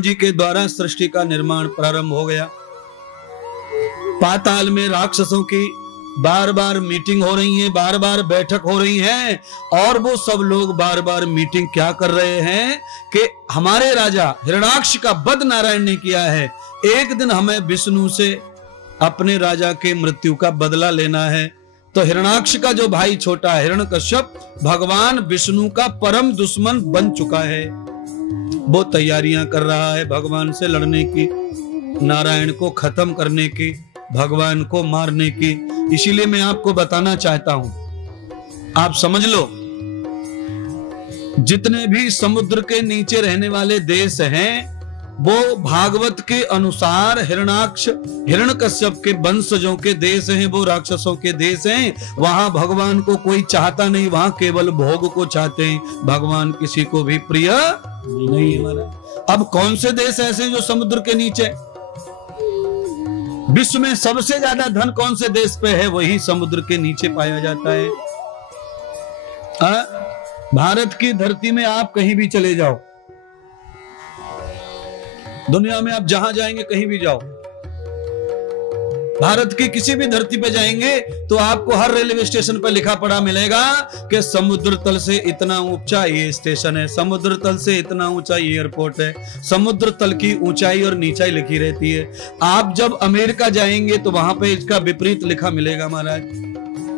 जी के द्वारा सृष्टि का निर्माण प्रारंभ हो गया। पाताल में राक्षसों की बार बार मीटिंग हो रही है, बार बार बैठक हो रही है, और वो सब लोग बार बार मीटिंग क्या कर रहे हैं कि हमारे राजा हिरण्याक्ष का वध नारायण ने किया है, एक दिन हमें विष्णु से अपने राजा के मृत्यु का बदला लेना है। तो हिरण्याक्ष का जो भाई छोटा हिरण्यकश्यप भगवान विष्णु का परम दुश्मन बन चुका है, वो तैयारियां कर रहा है भगवान से लड़ने की, नारायण को खत्म करने की, भगवान को मारने की। इसीलिए मैं आपको बताना चाहता हूं, आप समझ लो, जितने भी समुद्र के नीचे रहने वाले देश हैं वो भागवत के अनुसार हिरण्याक्ष हिरण्यकश्यप के वंशजों के देश हैं, वो राक्षसों के देश हैं। वहां भगवान को कोई चाहता नहीं, वहां केवल भोग को चाहते हैं, भगवान किसी को भी प्रिय नहीं है। अब कौन से देश ऐसे जो समुद्र के नीचे? विश्व में सबसे ज्यादा धन कौन से देश पे है? वही समुद्र के नीचे पाया जाता है। भारत की धरती में आप कहीं भी चले जाओ, दुनिया में आप जहां जाएंगे कहीं भी जाओ, भारत की किसी भी धरती पे जाएंगे तो आपको हर रेलवे स्टेशन पर लिखा पड़ा मिलेगा कि समुद्र तल से इतना ऊंचा ये स्टेशन है, समुद्र तल से इतना ऊंचा ये एयरपोर्ट है, समुद्र तल की ऊंचाई और नीचाई लिखी रहती है। आप जब अमेरिका जाएंगे तो वहां पे इसका विपरीत लिखा मिलेगा महाराज,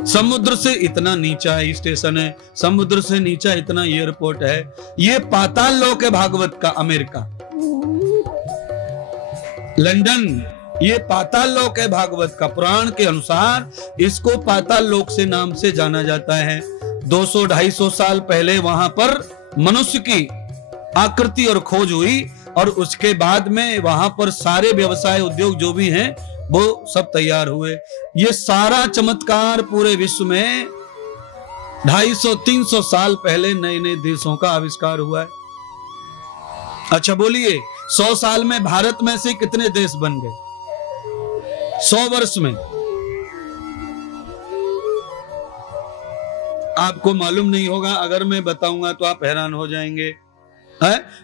समुद्र से इतना नीचा स्टेशन है, समुद्र से नीचा इतना एयरपोर्ट है। ये पाताल लोक है भागवत का। अमेरिका, लंदन, ये पाताल लोक है भागवत का। पुराण के अनुसार इसको पाताल लोक से नाम से जाना जाता है। 200-250 साल पहले वहां पर मनुष्य की आकृति और खोज हुई, और उसके बाद में वहां पर सारे व्यवसाय उद्योग जो भी हैं वो सब तैयार हुए। ये सारा चमत्कार पूरे विश्व में 250-300 साल पहले नए नए देशों का आविष्कार हुआ है। अच्छा बोलिए, 100 साल में भारत में से कितने देश बन गए? 100 वर्ष में? आपको मालूम नहीं होगा, अगर मैं बताऊंगा तो आप हैरान हो जाएंगे।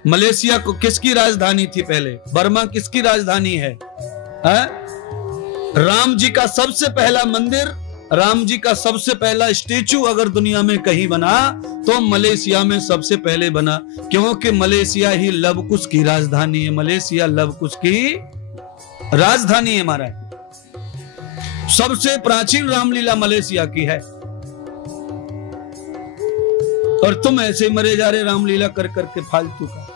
मलेशिया को किसकी राजधानी थी पहले? बर्मा किसकी राजधानी है? राम जी का सबसे पहला मंदिर, राम जी का सबसे पहला स्टेचू अगर दुनिया में कहीं बना तो मलेशिया में सबसे पहले बना, क्योंकि मलेशिया ही लवकुश की राजधानी है। मलेशिया लवकुश की राजधानी है हमारा। सबसे प्राचीन रामलीला मलेशिया की है, और तुम ऐसे मरे जा रहे रामलीला कर करके फालतू का।